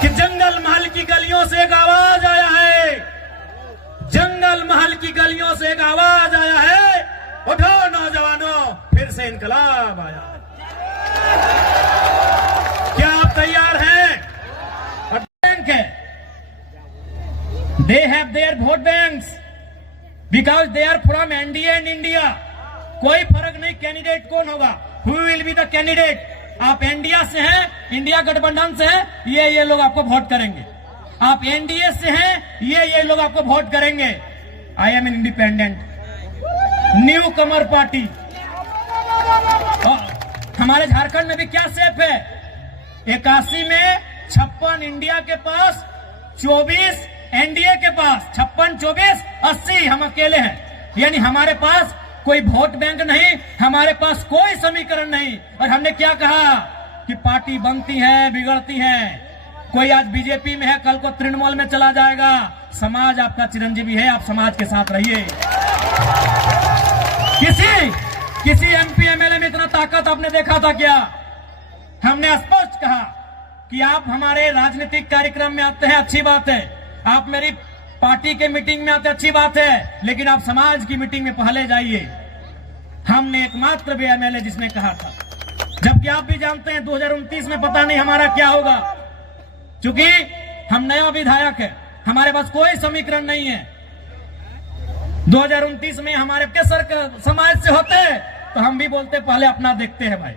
कि जंगल महल की गलियों से एक आवाज आया है, जंगल महल की गलियों से एक आवाज आया है, उठो नौजवानों फिर से इनकलाब आया। क्या आप तैयार हैं? और बैंक है, they have their vote banks because they are from NDA and India. कोई फर्क नहीं कैंडिडेट कौन होगा, who will be the candidate. आप इंडिया से हैं, इंडिया गठबंधन से हैं, ये लोग आपको वोट करेंगे। आप एनडीए से हैं, ये लोग आपको वोट करेंगे। I am an independent new Qamar party. हमारे झारखंड में भी क्या सेफ है, 81 में 56 इंडिया के पास, 24 एनडीए के पास, 56, 24, 80 हम अकेले हैं। यानी हमारे पास कोई वोट बैंक नहीं, हमारे पास कोई समीकरण नहीं। और हमने क्या कहा कि पार्टी बनती है बिगड़ती है, कोई आज बीजेपी में है कल को तृणमूल में चला जाएगा। समाज आपका चिरंजीवी है, आप समाज के साथ रहिए। किसी एमपी एमएलए में इतना ताकत आपने देखा था क्या? हमने स्पष्ट कहा कि आप हमारे राजनीतिक कार्यक्रम में आते हैं, अच्छी बात है, आप मेरी पार्टी के मीटिंग में आते अच्छी बात है, लेकिन आप समाज की मीटिंग में पहले जाइए। हमने एकमात्र भी एमएलए जिसने कहा था, जबकि आप भी जानते हैं 2029 में पता नहीं हमारा क्या होगा, क्योंकि हम नया विधायक है, हमारे पास कोई समीकरण नहीं है। 2029 में हमारे केसर समाज से होते तो हम भी बोलते पहले अपना देखते हैं भाई,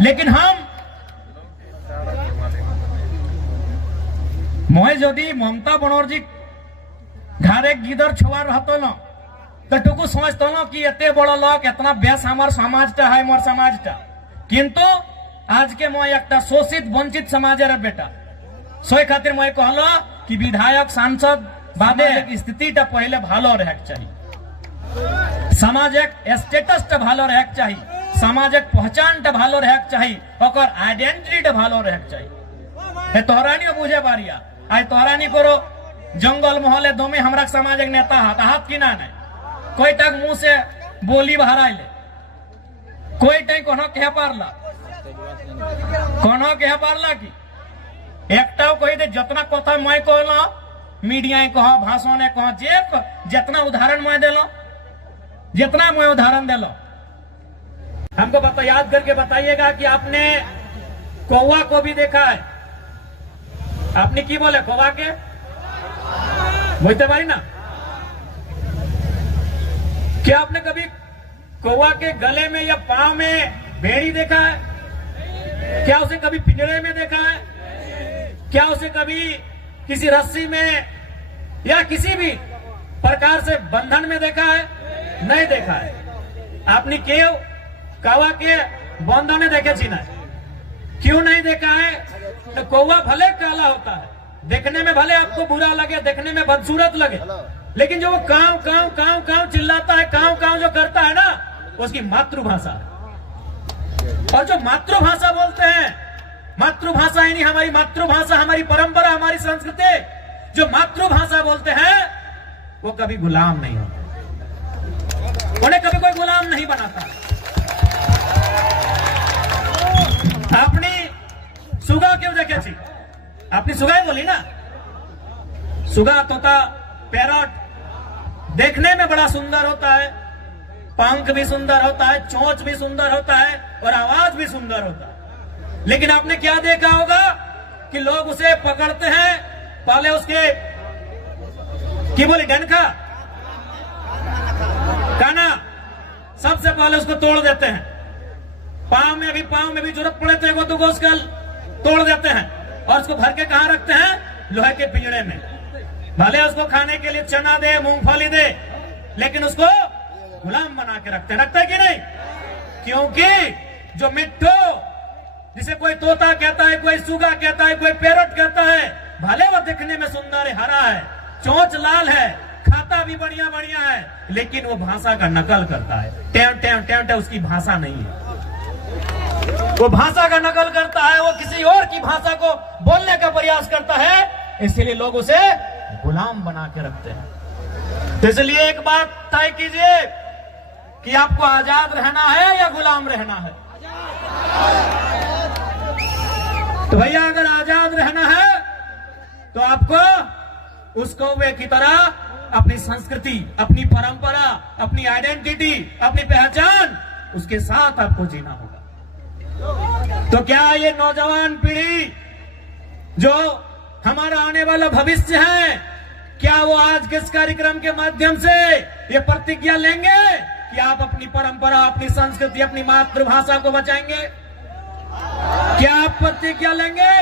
लेकिन हम मैं यदि ममता बनर्जी घरे गिदर छुआ रहतो न तो टुकु समझतो न कि एते बड़ लोग इतना बेस हमार समाजटा है, मोर समाजटा। किंतु आज के मैं एक शोषित वंचित समाजेर बेटा, सोई खातिर मैं कहलो कि विधायक सांसद बादे स्थितिटा पहले भालो रहेक चाहिए, सामाजिक स्टेटसटा भालो रहेक चाहिए, सामाजिक पहचानटा भालो रहेक चाहिए, ओकर आइडेंटिटीटा भालो रहेक चाहिए। तोहरानी बुझे बारिया आज तोहरानी करो जंगल महले दोमे हमरा सामाजिक नेता हाथ की ना नहीं, कोई तक मुंह से बोली बहराई ले, कोई टाइम कोनो कह पारला की एकटाও कही दे जितना कथा मैं कहला मीडिया कह भाषण कह जे जितना उदाहरण मैं दिलो, जितना मैं उदाहरण दिलो, हमको बता याद करके बताइएगा कि आपने कौवा को भी देखा है। आपने की बोले कौवा के बोलते बारी ना, क्या आपने कभी कौवा के गले में या पांव में भेड़ी देखा है? क्या उसे कभी पिंजरे में देखा है? क्या उसे कभी किसी रस्सी में या किसी भी प्रकार से बंधन में देखा है? नहीं देखा है। आपने क्यों कौवा के बंधन देखे छी ना? क्यों नहीं देखा है? तो कौवा भले काला होता है, देखने में भले आपको बुरा लगे, देखने में बदसूरत लगे, लेकिन जो वो काव काव काव काव चिल्लाता है, काव काव जो करता है ना, उसकी मातृभाषा है। और जो मातृभाषा बोलते हैं, मातृभाषा ही नहीं, हमारी मातृभाषा, हमारी परंपरा, हमारी संस्कृति, जो मातृभाषा बोलते हैं वो कभी गुलाम नहीं होते, उन्हें कभी कोई गुलाम नहीं बनाता। अपनी सुगा क्यों देखे थी? अपनी सुगाई बोली ना, सुगा तोता पैरट देखने में बड़ा सुंदर होता है, पंख भी सुंदर होता है, चोंच भी सुंदर होता है और आवाज भी सुंदर होता है, लेकिन आपने क्या देखा होगा कि लोग उसे पकड़ते हैं, पहले उसके की बोली डंका काना सबसे पहले उसको तोड़ देते हैं, पांव में भी जरूरत पड़े तो एगो दो उसका तोड़ देते हैं और उसको भर के कहां रखते हैं? लोहे के पिंजरे में। भले उसको खाने के लिए चना दे, मूंगफली दे, लेकिन उसको गुलाम बना के रखते हैं कि नहीं? क्योंकि जो मिट्टू जिसे कोई तोता कहता है, कोई सुगा कहता है, कोई पैरट कहता है, भले वो दिखने में सुंदर है, हरा है, चोंच लाल है, खाता भी बढ़िया बढ़िया है, लेकिन वो भाषा का नकल करता है। टेम टेम टेम टेम उसकी भाषा नहीं है, वो भाषा का नकल करता है, वो किसी और की भाषा को बोलने का प्रयास करता है, इसलिए लोग उसे गुलाम बना के रखते हैं। तो इसलिए एक बात तय कीजिए कि आपको आजाद रहना है या गुलाम रहना है। तो भैया अगर आजाद रहना है उस कौवे की तरह अपनी संस्कृति, अपनी परंपरा, अपनी आइडेंटिटी, अपनी पहचान, उसके साथ आपको जीना होगा। तो क्या ये नौजवान पीढ़ी जो हमारा आने वाला भविष्य है, क्या वो आज के इस कार्यक्रम के माध्यम से ये प्रतिज्ञा लेंगे कि आप अपनी परंपरा, अपनी संस्कृति, अपनी मातृभाषा को बचाएंगे? क्या आप प्रतिज्ञा लेंगे?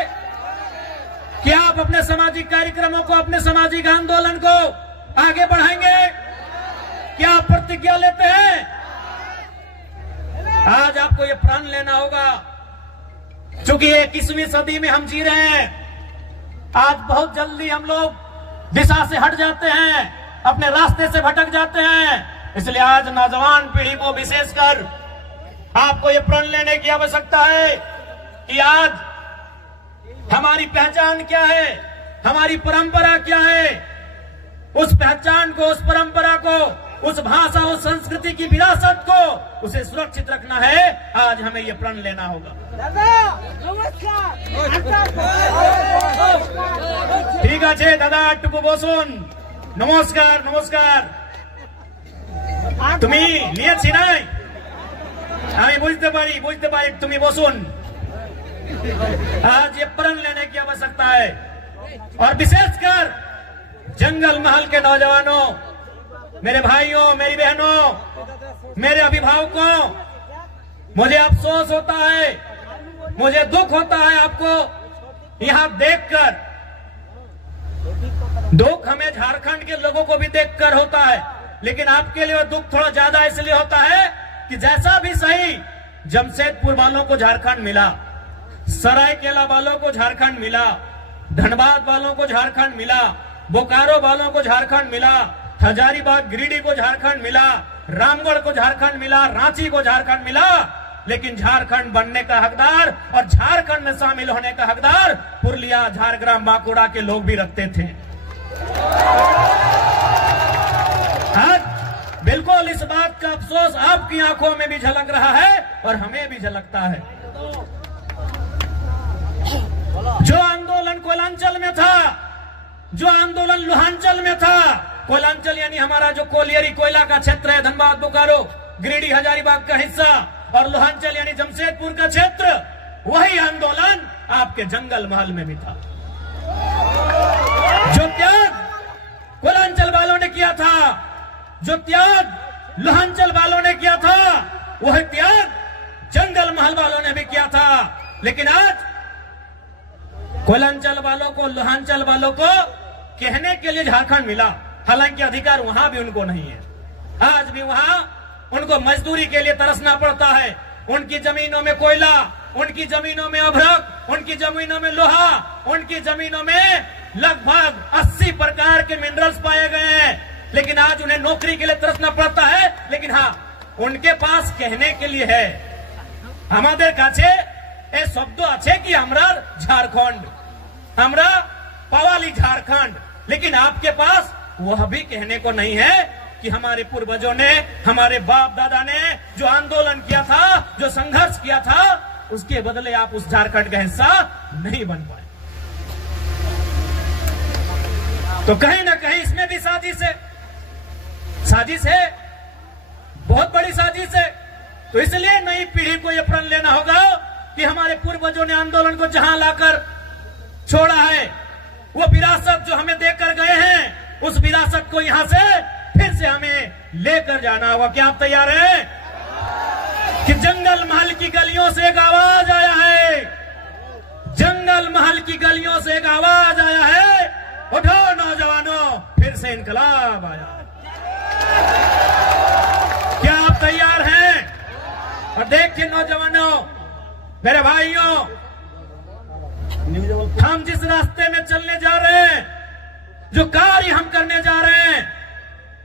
क्या आप अपने सामाजिक कार्यक्रमों को, अपने सामाजिक आंदोलन को आगे बढ़ाएंगे? क्या आप प्रतिज्ञा लेते हैं? आज आपको ये प्रण लेना होगा, क्योंकि 21वीं सदी में हम जी रहे हैं। आज बहुत जल्दी हम लोग दिशा से हट जाते हैं, अपने रास्ते से भटक जाते हैं। इसलिए आज नौजवान पीढ़ी को विशेषकर आपको ये प्रण लेने की आवश्यकता है कि आज हमारी पहचान क्या है, हमारी परंपरा क्या है। उस पहचान को, उस परंपरा को, उस भाषा, उस संस्कृति की विरासत को, उसे सुरक्षित रखना है। आज हमें ये प्रण लेना होगा। ठीक है दादा, टुकु बोसुन, नमस्कार नमस्कार। তুমি নিয়েছি নাই, আমি বুঝতে পারি তুমি বসুন। आज ये प्रण लेने की आवश्यकता है, और विशेषकर जंगल महल के नौजवानों, मेरे भाइयों, मेरी बहनों, मेरे अभिभावकों, मुझे अफसोस होता है, मुझे दुख होता है आपको यहां देखकर। दुख हमें झारखंड के लोगों को भी देखकर होता है, लेकिन आपके लिए दुख थोड़ा ज्यादा इसलिए होता है कि जैसा भी सही जमशेदपुर वालों को झारखंड मिला, सरायकेला वालों को झारखंड मिला, धनबाद वालों को झारखंड मिला, बोकारो वालों को झारखंड मिला, हजारीबाग गिरिडीह को झारखंड मिला, रामगढ़ को झारखंड मिला, रांची को झारखंड मिला, लेकिन झारखंड बनने का हकदार और झारखंड में शामिल होने का हकदार पुरुलिया, झारग्राम, बांकुड़ा के लोग भी रखते थे। आज बिल्कुल इस बात का अफसोस आपकी आंखों में भी झलक रहा है और हमें भी झलकता है। जो आंदोलन कोयलांचल में था, जो आंदोलन लोहांचल में था, कोयलांचल यानी हमारा जो कोलियरी कोयला का क्षेत्र है, धनबाद, बोकारो, गिरिडीह, हजारीबाग का हिस्सा, और लोहांचल यानी जमशेदपुर का क्षेत्र, वही आंदोलन आपके जंगल महल में भी था। जो त्याग कोयलांचल वालों ने किया था, जो त्याग लोहांचल वालों ने किया था, वह त्याग जंगल महल वालों ने भी किया था। लेकिन आज कोयलांचल वालों को, लोहांचल वालों को कहने के लिए झारखंड मिला, हालांकि अधिकार वहां भी उनको नहीं है। आज भी वहां उनको मजदूरी के लिए तरसना पड़ता है। उनकी जमीनों में कोयला, उनकी जमीनों में अभ्रक, उनकी जमीनों में लोहा, उनकी जमीनों में लगभग 80 प्रकार के मिनरल्स पाए गए हैं, लेकिन आज उन्हें नौकरी के लिए तरसना पड़ता है। लेकिन हाँ, उनके पास कहने के लिए है, हमारे काछे ए शब्द आछे कि हमरा झारखंड, हमरा पवाली झारखंड, लेकिन आपके पास वह भी कहने को नहीं है कि हमारे पूर्वजों ने, हमारे बाप दादा ने जो आंदोलन किया था, जो संघर्ष किया था, उसके बदले आप उस झारखंड का हिस्सा नहीं बन पाए। तो कहीं ना कहीं इसमें भी साजिश है, साजिश है, बहुत बड़ी साजिश है। तो इसलिए नई पीढ़ी को यह प्रण लेना होगा कि हमारे पूर्वजों ने आंदोलन को जहां लाकर छोड़ा है, वो विरासत जो हमें देकर गए हैं, उस विरासत को यहां से फिर से हमें लेकर जाना होगा। क्या आप तैयार हैं? कि जंगल महल की गलियों से एक आवाज आया है, जंगल महल की गलियों से एक आवाज आया है, उठो नौजवानों, फिर से इनकलाब आया। क्या आप तैयार हैं? और देखिए नौजवानों, मेरे भाइयों, हम जिस रास्ते में चलने जा रहे हैं, जो कार्य हम करने जा रहे हैं,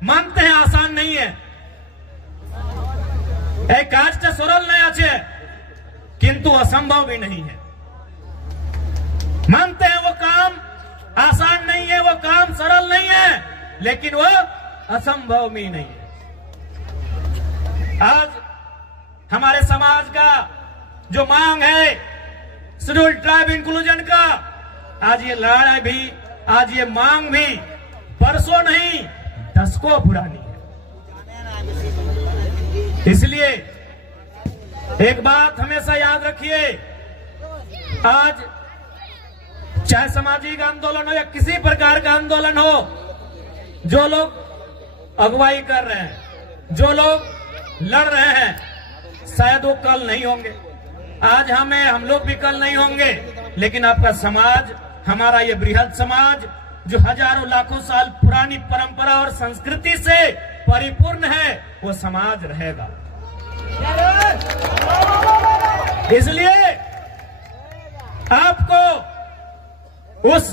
मानते हैं आसान नहीं है। एक काजटा सरल नहीं आछे, किंतु असंभव भी नहीं है। मानते हैं वो काम आसान नहीं है, वो काम सरल नहीं है, लेकिन वो असंभव भी नहीं है। आज हमारे समाज का जो मांग है शेड्यूल्ड ट्राइब इंक्लूजन का, आज ये लड़ाई भी, आज ये मांग भी परसों नहीं, दशकों पुरानी है। इसलिए एक बात हमेशा याद रखिए, आज चाहे सामाजिक आंदोलन हो या किसी प्रकार का आंदोलन हो, जो लोग अगुवाई कर रहे हैं, जो लोग लड़ रहे हैं, शायद वो कल नहीं होंगे। आज हम लोग भी कल नहीं होंगे, लेकिन आपका समाज, हमारा ये बृहद समाज जो हजारों लाखों साल पुरानी परंपरा और संस्कृति से परिपूर्ण है, वो समाज रहेगा। इसलिए आपको उस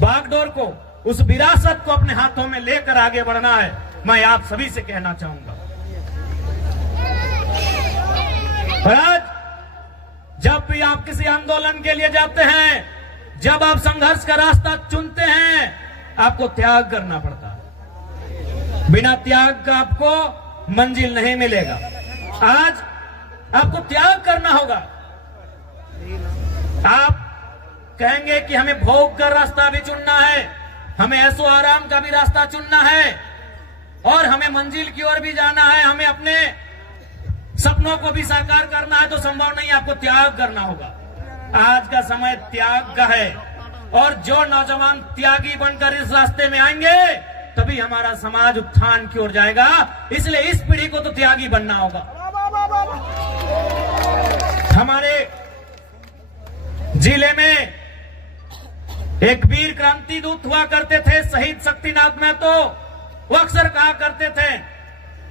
बागडोर को, उस विरासत को अपने हाथों में लेकर आगे बढ़ना है। मैं आप सभी से कहना चाहूंगा। और आज जब भी आप किसी आंदोलन के लिए जाते हैं, जब आप संघर्ष का रास्ता चुनते हैं, आपको त्याग करना पड़ता है। बिना त्याग का आपको मंजिल नहीं मिलेगा। आज आपको त्याग करना होगा। आप कहेंगे कि हमें भोग का रास्ता भी चुनना है, हमें ऐसो आराम का भी रास्ता चुनना है, और हमें मंजिल की ओर भी जाना है, हमें अपने सपनों को भी साकार करना है, तो संभव नहीं, आपको त्याग करना होगा। आज का समय त्याग का है, और जो नौजवान त्यागी बनकर इस रास्ते में आएंगे, तभी हमारा समाज उत्थान की ओर जाएगा। इसलिए इस पीढ़ी को तो त्यागी बनना होगा। हमारे जिले में एक वीर क्रांति दूत हुआ करते थे, शहीद शक्तिनाथ महतो। वो अक्सर कहा करते थे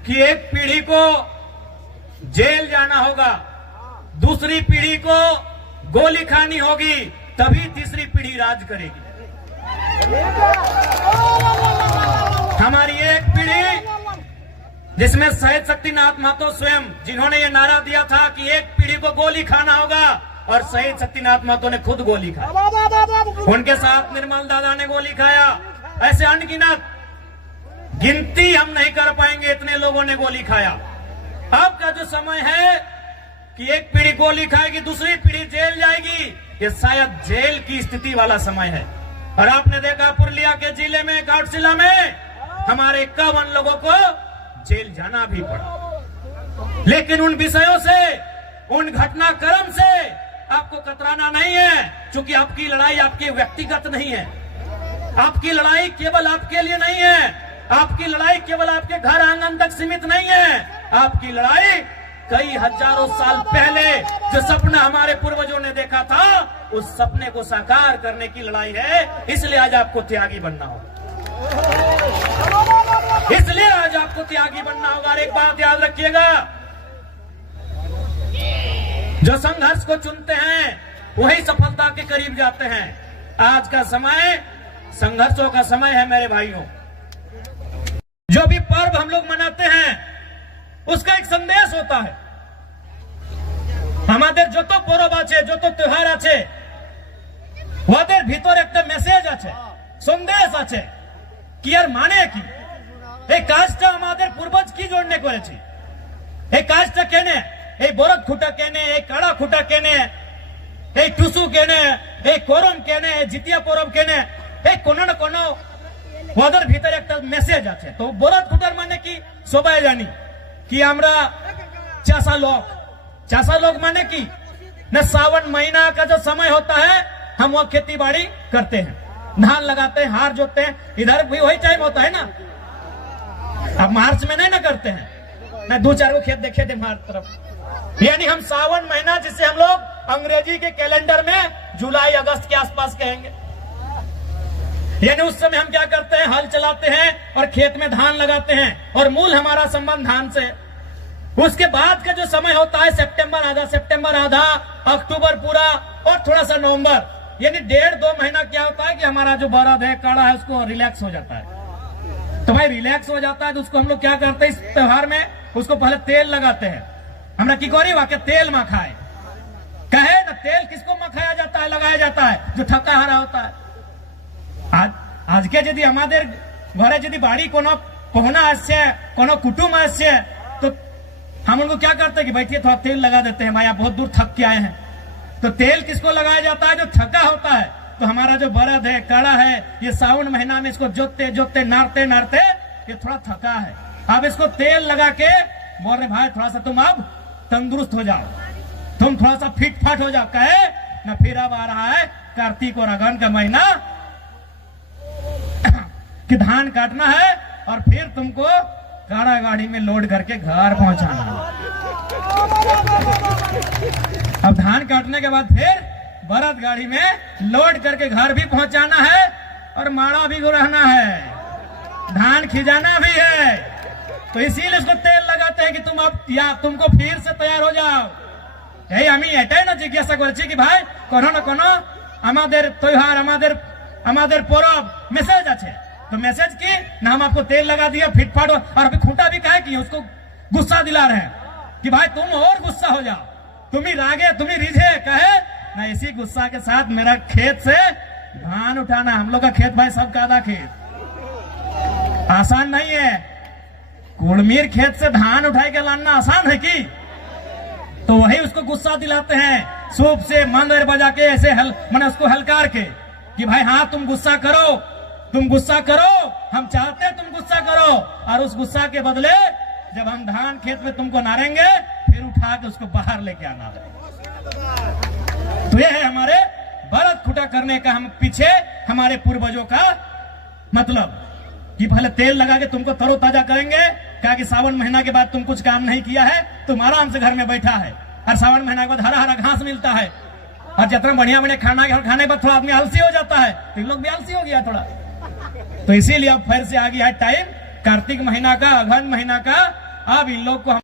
कि एक पीढ़ी को जेल जाना होगा, दूसरी पीढ़ी को गोली खानी होगी, तभी तीसरी पीढ़ी राज करेगी। हमारी एक पीढ़ी जिसमें शहीद शक्तिनाथ महतो स्वयं, जिन्होंने ये नारा दिया था कि एक पीढ़ी को गोली खाना होगा, और शहीद शक्तिनाथ महतो ने खुद गोली खाई। उनके साथ निर्मल दादा ने गोली खाया। ऐसे अनगिनत, गिनती हम नहीं कर पाएंगे, इतने लोगों ने गोली खाया। अब का जो समय है कि एक पीढ़ी गोली खाएगी, दूसरी पीढ़ी जेल जाएगी, ये शायद जेल की स्थिति वाला समय है। और आपने देखा पुरुलिया के जिले में, घाटशिला में हमारे 51 लोगों को जेल जाना भी पड़ा। लेकिन उन विषयों से, उन घटनाक्रम से आपको कतराना नहीं है, क्योंकि आपकी लड़ाई आपकी व्यक्तिगत नहीं है। आपकी लड़ाई केवल आपके लिए नहीं है, आपकी लड़ाई केवल आपके घर आंगन तक सीमित नहीं है। आपकी लड़ाई कई हजारों साल पहले जो सपना हमारे पूर्वजों ने देखा था, उस सपने को साकार करने की लड़ाई है। इसलिए आज आपको त्यागी बनना होगा। इसलिए आज आपको त्यागी बनना होगा। और एक बात याद रखिएगा, जो संघर्ष को चुनते हैं वही सफलता के करीब जाते हैं। आज का समय संघर्षों का समय है मेरे भाइयों। जो भी पर्व हम लोग मनाते हैं उसका एक संदेश होता है। हमारे जो तो पर्व आछे, जो तो त्योहार आछे, ওদের ভিতর একটা মেসেজ আছে, সন্দেশ আছে কি আর মানে কি, এই কাজটা আমাদের পূর্বজ কি জন্য করেছে, এই কাজটা কেনে, এই বরদ খুঁটা কেনে, এই কাড়া খুঁটা কেনে, এই টুসু কেনে, এই করম কেনে, জিতিয়া পরব কেনে, এই কোনো না কোনো ওদের ভিতরে একটা মেসেজ আছে। তো বরদ খুঁটার মানে কি সবাই জানি कि আমরা चासा लोग माने की न, सावन महीना का जो समय होता है हम वो खेती बाड़ी करते हैं, धान लगाते हैं, हार जोतते हैं। इधर भी वही टाइम होता है ना। अब मार्च में नहीं ना करते हैं, मैं 2-4 को खेत देखे थे हमारी तरफ। यानी हम सावन महीना, जिसे हम लोग अंग्रेजी के कैलेंडर में जुलाई अगस्त के आसपास कहेंगे, यानी उस समय हम क्या करते हैं, हल चलाते हैं और खेत में धान लगाते हैं, और मूल हमारा संबंध धान से। उसके बाद का जो समय होता है सितंबर आधा, अक्टूबर पूरा, और थोड़ा सा नवंबर, यानी 1.5-2 महीना क्या होता है कि हमारा जो बरद है, काड़ा है, उसको रिलैक्स हो जाता है। तो भाई रिलैक्स हो जाता है तो उसको हम लोग क्या करते हैं, इस त्योहार में उसको पहले तेल लगाते हैं। हमरा की करी वाके तेल मखाए कहे ना, तेल किसको मखाया जाता है, लगाया जाता है, जो थका हारा होता है। आज के यदि हमारे घरे यदि बाड़ी कोनो पहुना आसे, कोनो कुटुम आसे, तो हम उनको क्या करते हैं कि बैठिए थोड़ा तेल लगा देते हैं, भाई आप बहुत दूर थक के आए हैं। तो तेल किसको लगाया जाता है, जो थका होता है, तो हमारा जो बरद है, काड़ा है, ये सावन महीना में इसको जोतते जोतते नारते नारते ये थोड़ा थका है। अब इसको तेल लगा के बोल रहे भाई थोड़ा सा तुम अब तंदुरुस्त हो जाओ, तुम थोड़ा सा फिट फाट हो जाओ। कहे ना फिर अब आ रहा है कार्तिक और अगहन का महीना कि धान काटना है और फिर तुमको काड़ा गाड़ी में लोड करके घर पहुंचाना है। अब धान काटने के बाद फिर बरद गाड़ी में लोड करके घर भी पहुंचाना है और माड़ा भी रहना है, धान खिजाना भी है। तो इसीलिए इसको तेल लगाते हैं कि तुम अब या तुमको फिर से तैयार हो जाओ। यही हमें एटाई ना जिज्ञासा करছি कि भाई कोनो ना कोनो আমাদের त्योहार আমাদের परब मैसेज আছে, तो मैसेज की ना हम आपको तेल लगा दिया फिटफाट और अभी खूंटा भी कहे कि उसको गुस्सा दिला रहे हैं कि भाई तुम और गुस्सा हो जाओ, तुम ही रागे तुम ही रिझे। कहे ना इसी गुस्सा के साथ मेरा खेत से धान उठाना, हम लोग का खेत भाई सबका आधा खेत आसान नहीं है। कुड़मीर खेत से धान उठाई के लाना आसान है कि? तो वही उसको गुस्सा दिलाते हैं, सूप से मंदिर बजा के ऐसे मैंने उसको हलकार के कि भाई हाँ तुम गुस्सा करो, तुम गुस्सा करो, हम चाहते हैं तुम गुस्सा करो, और उस गुस्सा के बदले जब हम धान खेत में तुमको नारेंगे फिर उठा के उसको बाहर लेके आना है। तो यह है हमारे बरद खुटा करने का हम पीछे हमारे पूर्वजों का मतलब कि पहले तेल लगा के तुमको तरोताजा करेंगे। क्या कि सावन महीना के बाद तुम कुछ काम नहीं किया है, तुम आराम से घर में बैठा है और सावन महीना के बाद हरा हरा घास मिलता है और जितना बढ़िया बढ़िया खाना खाने के बाद थोड़ा आदमी आलसी हो जाता है, तो इन लोग भी आलसी हो गया थोड़ा। तो इसीलिए अब फिर से आ गया है टाइम कार्तिक महीना का, अगहन महीना का। अब इन लोग को